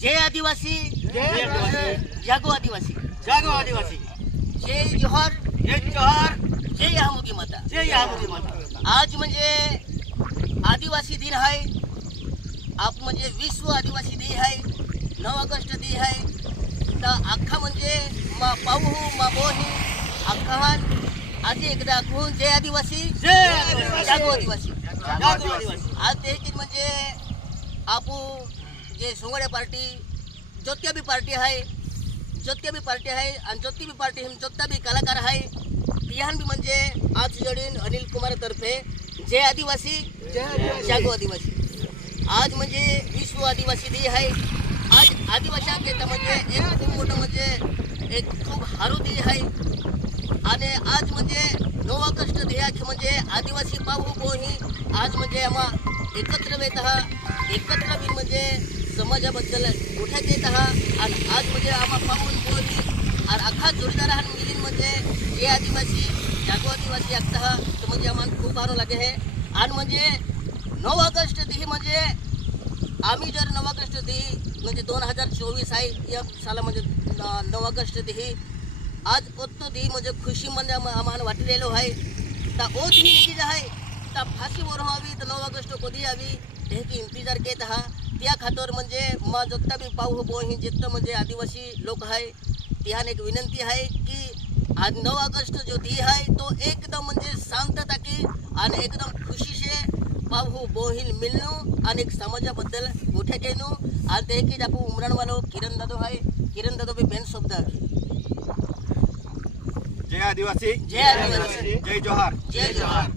जय आदिवासी, जागो आदिवासी, जागो आदिवासी, जय जोहार, जय जोहार, जय यामुगी माता. जय यामुगी माता. आज म्हणजे आदिवासी दिन आहे. आप म्हणजे विश्व आदिवासी दिन आहे. 9 ऑगस्ट दिन आहे. तर अख्खा म्हणजे मा पाहू मा बोही अख्खान आज एकदा आखून जय आदिवासी, जय आदिवासी, जागो आदिवासी. जागो आदिवासी. आज ते की म्हणजे आपू जे सोंगड्या पार्टी जोत्या बी पार्टी आहे, जोत्या बी पार्टी आहे आणि जोती बी पार्टी हिम जोत्ता बी कलाकार आहे. तिहान बी म्हणजे आज जोडीन अनिल कुमार तर्फे जय आदिवासी, जागो आदिवासी. आज म्हणजे विश्व आदिवासी दिन आहे. आज आदिवासी म्हणजे एक खूप मोठं म्हणजे एक खूप हारू दिन आहे. आणि आज म्हणजे 9 ऑगस्ट दिनांक म्हणजे आदिवासी पाहू बोही आज म्हणजे आम्हा एकत्र येत आहात. एकत्र बी म्हणजे समाजाबद्दल मोठ्यात येत आहात. आणि आज म्हणजे आम्हा पाहून बोही आणि अख्खा जोडीदार मिळून म्हणजे जे आदिवासी जागो आदिवासी आखता तर म्हणजे आम्हाला खूप आनंद लागे आहे. आणि म्हणजे 9 ऑगस्ट दी म्हणजे आम्ही जर 9 ऑगस्ट दी म्हणजे 2024 आहे या साला म्हणजे 9 ऑगस्ट दी आज ओत्तो दी म्हणजे खुशी म्हणजे आम्हाला वाटलेलो आहे. तर ओ दी निघी आहे तर फाशीवर हवी तर 9 ऑगस्ट कधी यावी हे की इंतजार केत हा. त्या खातर म्हणजे मा जोत्ता बी पाहू बोही जिथं म्हणजे आदिवासी लोक आहे तिहान एक विनंती आहे की आज 9 ऑगस्ट जो दी आहे तो एकदम म्हणजे शांतता की आणि एकदम खुशीशे पाहू बोहील मिळणं आणि एक समाजाबद्दल मोठ्या घेणं. आणि ते की आपण उमराणवालो किरण दादो आहे. किरण दादो बी बेन शब्द आहे. जय आदिवासी, जय आदिवासी, जय जोहार. जय जोहार.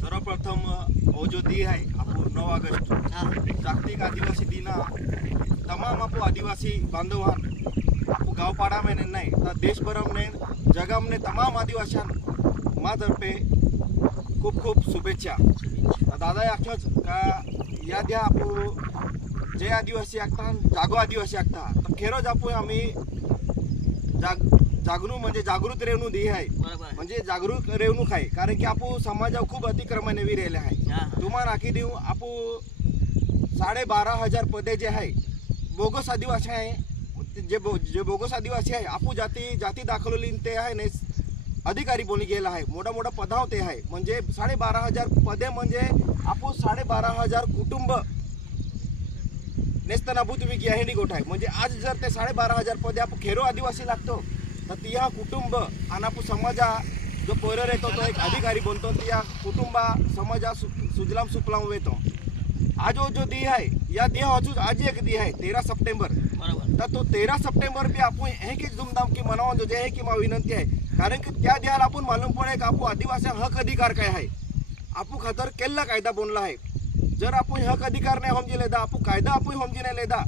सर्वप्रथम जो दी आहे आपण 9 ऑगस्ट हां जागतिक आदिवासी दिना तमाम आपू आदिवासी बांधवान आपू गावपाडा में नाही तर देशभरात ने जगाम ने तमाम आदिवाशां मातर्फे खूप खूप शुभेच्छा. दादा आखच का या द्या आपू जय आदिवासी आखता जागो आदिवासी आखता तर खेरोज आपू आम्ही जागृत म्हणजे जागृत रेवणू दी आहे. बरोबर म्हणजे जागरूक रेवणूक आहे. कारण की आपू समाजावर खूप अतिक्रमणे वी राहिले आहे. तुम्हाला राखी देऊ आपू 12,500 पदे जे आहे बोगस आदिवासी आहे. जे बोगस आदिवासी आहे आपू जाती दाखवलेली ते आहे ने अधिकारी बोली गेला आहे. मोठा मोठा पदाव ते आहे. म्हणजे 12,500 पदे म्हणजे आपू 12,500 कुटुंब नेस्तनाभूत विकी आहे गोठ आहे. म्हणजे आज जर ते 12,500 पदे आपण खेरो आदिवासी लागतो तर तिया कुटुंब आणि आपण समाजा जो पोरर येतो तो एक अधिकारी बनतो. तिया कुटुंबा समाजा सुजलाम सुफलाम येतो. आज जो दी आहे या दी अजून आज एक दी आहे 13 सप्टेंबर. बरोबर तर तो 13 सप्टेंबर भी आपण हे की धूमधाम की मनावून जो जे की मा विनंती आहे. कारण की त्या दिहाला आपण मालूम पडे का आपण आदिवासी हक अधिकार काय आहे. आपण खातर केल्ला कायदा बनला आहे. जर आपण हक अधिकार नाही समजी लेदा आपण कायदा आपण समजी नाही लेदा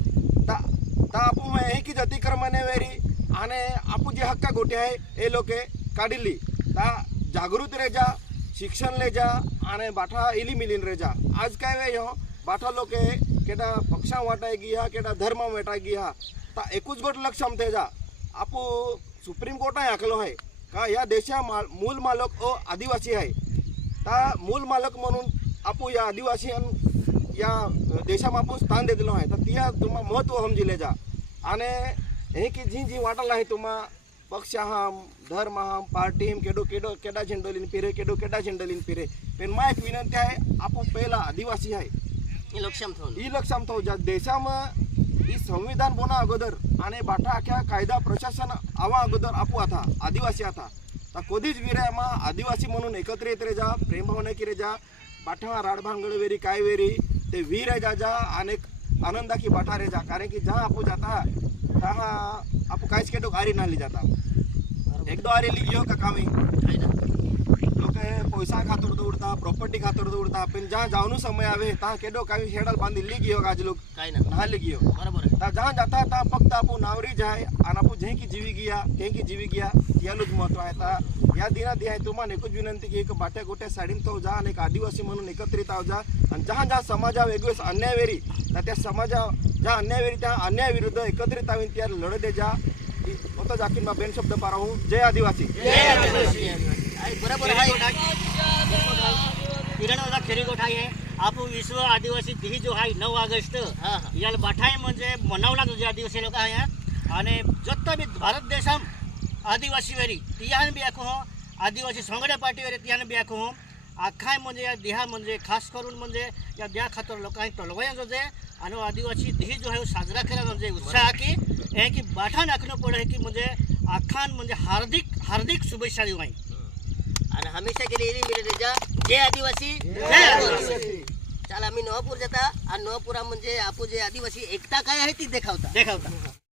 तर आपण हे की अतिक्रमणे वेरी आणि आपण जे हक्का गोटे आहे हे लोके काढिली तर जागृत रे जा शिक्षण ले जा आणि बाठा इली मिलीन रे जा. आज काय वे हो बाठा लोके केटा पक्षा वाटाय गिया केटा धर्म वाटाय गिया तर एकूच गोट लक्ष आमते जा. आपू सुप्रीम कोर्ट हाकलो आहे का या देशा मूल मालक ओ आदिवासी आहे. ता मूल मालक म्हणून आपू या आदिवासी या देशाમાં आपण स्थान दिलेलो आहे. तर तिया तुम्हा महत्त्व समजिले जा. आणि हे की जी वाटला आहे तुम्हा पक्ष हम धर्म हम पार्टी हम केडा झेंडोलीन फिरे केडा झेंडोलीन फिरे पण मा एक विनंती आहे आपण पहिला आदिवासी आहे ही लक्षात ठेवू. ज्या देशामध्ये ही संविधान बोना अगोदर आणि बाठा आख्या कायदा प्रशासन आवा अगोदर आपू आता आदिवासी आता तर कधीच विरे मा आदिवासी म्हणून एकत्र येत रे जा प्रेम भावना की रे जा बाठा राडभांगड वेरी काय वेरी ते वीर आहे जा जा अनेक आनंदा की बाठा रे जा. कारण की जहाँ आपू जाता तहाँ आपू काहीच केटो आरी नाली जाता एक दो आरी लिखी हो का कामी लोक पैसा खातर उडता प्रॉपर्टी खातर उडता पण जहाँ जाऊन समय आवे तहाँ केडो काही शेडल बांधी लिखी हो आज लोग काय ना नहा लिखी हो. बरोबर आहे. ता जहाँ जाता ता फक्त आपू नावरी जाए आणि आपू जे की जीवी गिया ते की जीवी गिया यालूच महत्व आहे. ता या दिना दी आहे तुम्हाला एकच विनंती की एक बाट्या गोट्या साडीन तो जा आणि एक आदिवासी म्हणून एकत्रित आव जा. आणि जहाँ समाजा वेगवेगळेच अन्याय वेरी तर त्या समाजा ज्या अन्याय वेरी त्या अन्याय विरुद्ध एकत्रित आवीन त्या लढ दे जा. होता जाकीन मा बेन शब्द पारा हूँ. जय आदिवासी. बरोबर आहे. किरण खेरी गोठाई आहे आपण विश्व आदिवासी दिवस जो आहे 9 ऑगस्ट हा हा याला बाठाई म्हणजे मनवला जो आदिवासी लोक आहे आणि जत्ता बी भारत देशम आदिवासी वेरी तियान बी आखो आदिवासी सोंगड्या पार्टी वेरी तियान बी आखो आखाय म्हणजे या देहा म्हणजे खास करून म्हणजे या देहा खातर लोकांनी टोलवया जो आणि आदिवासी दिही जो आहे साजरा केला म्हणजे उत्साह की हे की बाठा नाखणं पडे की म्हणजे आखान म्हणजे हार्दिक हार्दिक शुभेच्छा देऊ आहे आणि हमेशा के लिए मेरे रजा जय आदिवासी जय आदिवासी. चला आम्ही नवापूर जाता आणि नवापुरा म्हणजे आपण जे आदिवासी एकता काय आहे ती देखावता देखावता